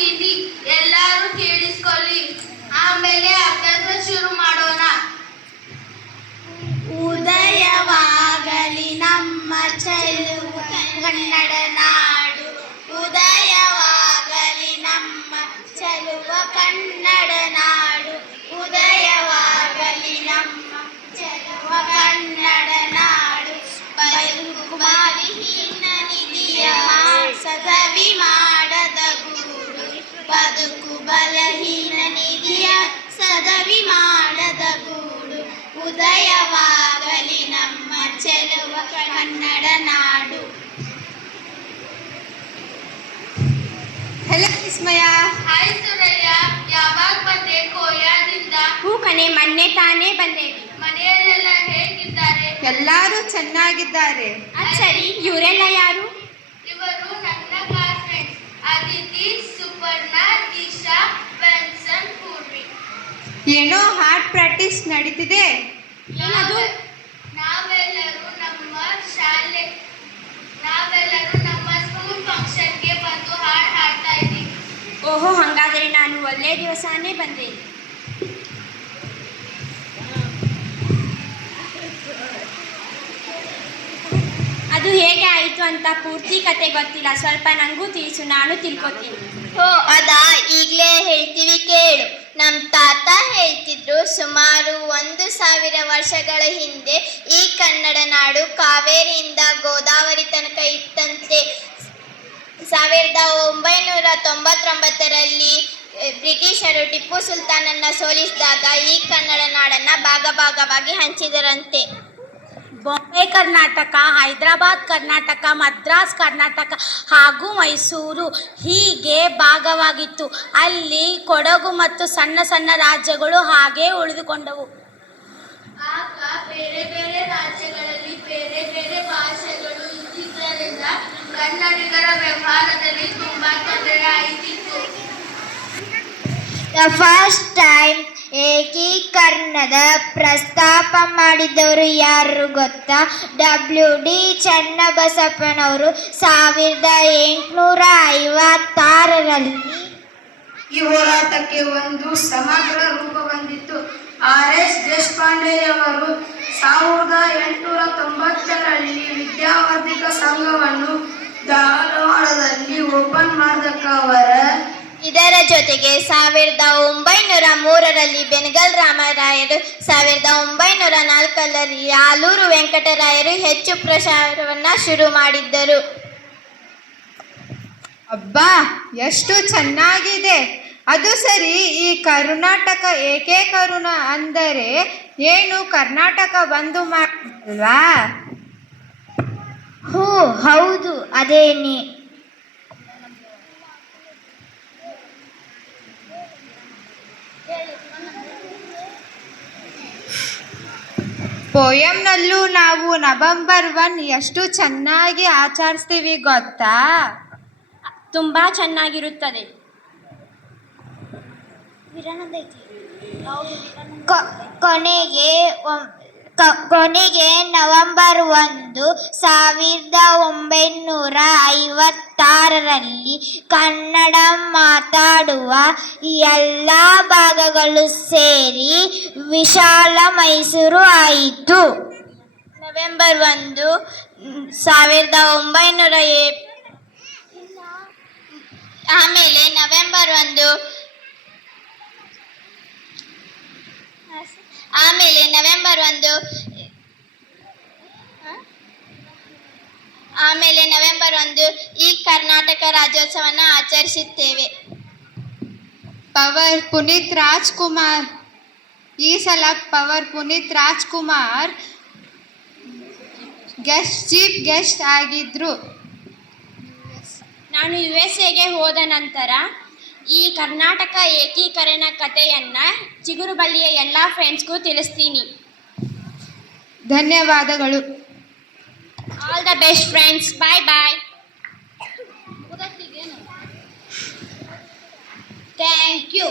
ಹೇಳ್ತೀನಿ ಎಲ್ಲರೂ ಕೇಳಿಸ್ಕೊಳ್ಳಿ ಆಮೇಲೆ ಅಭ್ಯಾಸ ಶುರು ಮಾಡೋಣ ಉದಯವಾಗಲಿ ನಮ್ಮ ಚೆಲುವ ಕನ್ನಡ ನಾಡು ಉದಯವಾಗಲಿ ನಮ್ಮ ಚೆಲುವ ಕನ್ನಡ ನಾಡು ಉದಯವಾಗಲಿ ನಮ್ಮ ಚೆಲುವ ಕನ್ನಡ ನಾಡು ಬದುಕುಮಾರಿ ಹೀನ ಬಲಹೀನ ನಿಧಿಯ ಸದವಿ ಮಾಡದ ಗೂಡು ಉದಯವಾಗಲಿ ನಮ್ಮ ಚೆಲುವ ಕನ್ನಡ ನಾಡು. ಹಲೋ ವಿಸ್ಮಯ ಹಾಯ್ ಸುರಯ್ಯ ಯಾವಾಗ ಬಂದೆ ಕೋಯಾದಿಂದ ಹೂ ಕಣೆ ಮೊನ್ನೆ ತಾನೇ ಬಂದೆ. ಮನೆಯಲ್ಲೆಲ್ಲ ಹೇಗಿದ್ದಾರೆ? ಎಲ್ಲರೂ ಚೆನ್ನಾಗಿದ್ದಾರೆ. ಅದ್ ಸರಿ ಇವರೆಲ್ಲ ಯಾರು? ಇವರು ನನ್ನ ಕ್ಲಾಸ್ಮೇಟ್ಸ್ ಅದಿತಿ ಏನೋ ಹಾರ್ಟ್ ಪ್ರಾಕ್ಟೀಸ್ ನಡೀತಿದೆ. ಏನದು ನಾವೆಲ್ಲರೂ ನಮ್ಮ ಶಾಲೆ ನಾವೆಲ್ಲರೂ ನಮ್ಮ ಸ್ಕೂಲ್ ಫಂಕ್ಷನ್ಗೆ ಬಂದು ಹಾಡು ಹಾಡ್ತಾ ಇದ್ದೀವಿ. ಓಹೋ ಹಂಗಾದ್ರೆ ನಾನು ಒಳ್ಳೆ ದಿವಸನೇ ಬಂದೆ. ಅದು ಹೇಗೆ ಆಯಿತು ಅಂತ ಪೂರ್ತಿ ಕತೆ ಗೊತ್ತಿಲ್ಲ. ಸ್ವಲ್ಪ ನನಗೂ ತಿಳಿಸು, ನಾನು ತಿಳ್ಕೊತೀನಿ. ಹೋ, ಅದಾ? ಈಗಲೇ ಹೇಳ್ತೀವಿ ಕೇಳು. ನಮ್ಮ ತಾತ ಹೇಳ್ತಿದ್ರು, ಸುಮಾರು ಒಂದು ಸಾವಿರ ವರ್ಷಗಳ ಹಿಂದೆ ಈ ಕನ್ನಡ ನಾಡು ಕಾವೇರಿಯಿಂದ ಗೋದಾವರಿ ತನಕ ಇತ್ತಂತೆ. ಸಾವಿರದ ಒಂಬೈನೂರ ತೊಂಬತ್ತೊಂಬತ್ತರಲ್ಲಿ ಬ್ರಿಟಿಷರು ಟಿಪ್ಪು ಸುಲ್ತಾನನ್ನ ಸೋಲಿಸಿದಾಗ ಈ ಕನ್ನಡ ನಾಡನ್ನ ಭಾಗ ಭಾಗವಾಗಿ ಹಂಚಿದರಂತೆ. ಬಾಂಬೆ ಕರ್ನಾಟಕ ಹೈದರಾಬಾದ್ ಕರ್ನಾಟಕ ಮದ್ರಾಸ್ ಕರ್ನಾಟಕ ಹಾಗೂ ಮೈಸೂರು ಹೀಗೆ ಭಾಗವಾಗಿತ್ತು. ಅಲ್ಲಿ ಕೊಡಗು ಮತ್ತು ಸಣ್ಣ ಸಣ್ಣ ರಾಜ್ಯಗಳು ಹಾಗೇ ಉಳಿದುಕೊಂಡವು. ಆಗ ಬೇರೆ ಬೇರೆ ರಾಜ್ಯಗಳಲ್ಲಿ ಬೇರೆ ಬೇರೆ ಭಾಷೆಗಳು ಇದ್ದಿದ್ದರಿಂದ ಕನ್ನಡಿಗರ ವ್ಯವಹಾರದಲ್ಲಿ ತುಂಬಾ ತೊಂದರೆ ಆಯಿತಿತ್ತು. ದ ಫಸ್ಟ್ ಟೈಮ್ ಏಕೀಕರಣದ ಪ್ರಸ್ತಾಪ ಮಾಡಿದವರು ಯಾರು ಗೊತ್ತಾ? ಡಬ್ಲ್ಯೂ ಡಿ ಚನ್ನಬಸಪ್ಪನವರು ಸಾವಿರದ ಎಂಟುನೂರ ಐವತ್ತಾರರಲ್ಲಿ. ಈ ಹೋರಾಟಕ್ಕೆ ಒಂದು ಸಮಗ್ರ ರೂಪ ಬಂದಿತ್ತು. ಆರ್ ಎಸ್ ದೇಶಪಾಂಡೆಯವರು ಸಾವಿರದ ಎಂಟುನೂರ ತೊಂಬತ್ತರಲ್ಲಿ ವಿದ್ಯಾವರ್ಧಿಕ ಸಂಘವನ್ನು ಇದರ ಜೊತೆಗೆ ಸಾವಿರದ ಒಂಬೈನೂರ ಮೂರರಲ್ಲಿ ಬೆನಗಲ್ ರಾಮರಾಯರು ಸಾವಿರದ ಒಂಬೈನೂರ ನಾಲ್ಕರಲ್ಲಿ ಆಲೂರು ವೆಂಕಟರಾಯರು ಹೆಚ್ಚು ಪ್ರಚಾರವನ್ನ ಶುರು ಮಾಡಿದ್ದರು. ಅಬ್ಬಾ ಎಷ್ಟು ಚೆನ್ನಾಗಿದೆ. ಅದು ಸರಿ ಈ ಕರ್ನಾಟಕ ಏಕೀಕರಣ ಅಂದರೆ ಏನು ಕರ್ನಾಟಕ ಬಂದು ಮಾಡಲ್ವಾ ಹೋ ಹೌದು ಅದೇನೆ. ಪೋಯಂನಲ್ಲೂ ನಾವು ನವೆಂಬರ್ ಒನ್ ಎಷ್ಟು ಚೆನ್ನಾಗಿ ಆಚರಿಸ್ತೀವಿ ಗೊತ್ತಾ? ತುಂಬಾ ಚೆನ್ನಾಗಿರುತ್ತದೆ. ಕೊನೆಗೆ ಕೊನೆಗೆ ನವೆಂಬರ್ ಒಂದು ಸಾವಿರದ ಒಂಬೈನೂರ ಐವತ್ತಾರರಲ್ಲಿ ಕನ್ನಡ ಮಾತಾಡುವ ಎಲ್ಲ ಭಾಗಗಳು ಸೇರಿ ವಿಶಾಲ ಮೈಸೂರು ಆಯಿತು. ನವೆಂಬರ್ ಒಂದು ಸಾವಿರದ ಒಂಬೈನೂರ ಆಮೇಲೆ ನವೆಂಬರ್ ಒಂದು, ಆಮೇಲೆ ನವೆಂಬರ್ ಒಂದು. ಆಮೇಲೆ ನವೆಂಬರ್ ಒಂದು ಈ ಕರ್ನಾಟಕ ರಾಜ್ಯೋತ್ಸವನ ಆಚರಿಸುತ್ತೇವೆ. ಪವರ್ ಪುನೀತ್ ರಾಜ್ಕುಮಾರ್. ಈ ಸಲ power Puneeth Rajkumar guest chief guest ಆಗಿದ್ರು. ನಾನು ಯು ಎಸ್ ಎಗೆ ಹೋದ ನಂತರ ಈ ಕರ್ನಾಟಕ ಏಕೀಕರಣ ಕಥೆಯನ್ನು ಚಿಗುರುಬಳ್ಳಿಯ ಎಲ್ಲ ಫ್ರೆಂಡ್ಸ್ಗೂ ತಿಳಿಸ್ತೀನಿ. ಧನ್ಯವಾದಗಳು. All the best friends bye bye thank you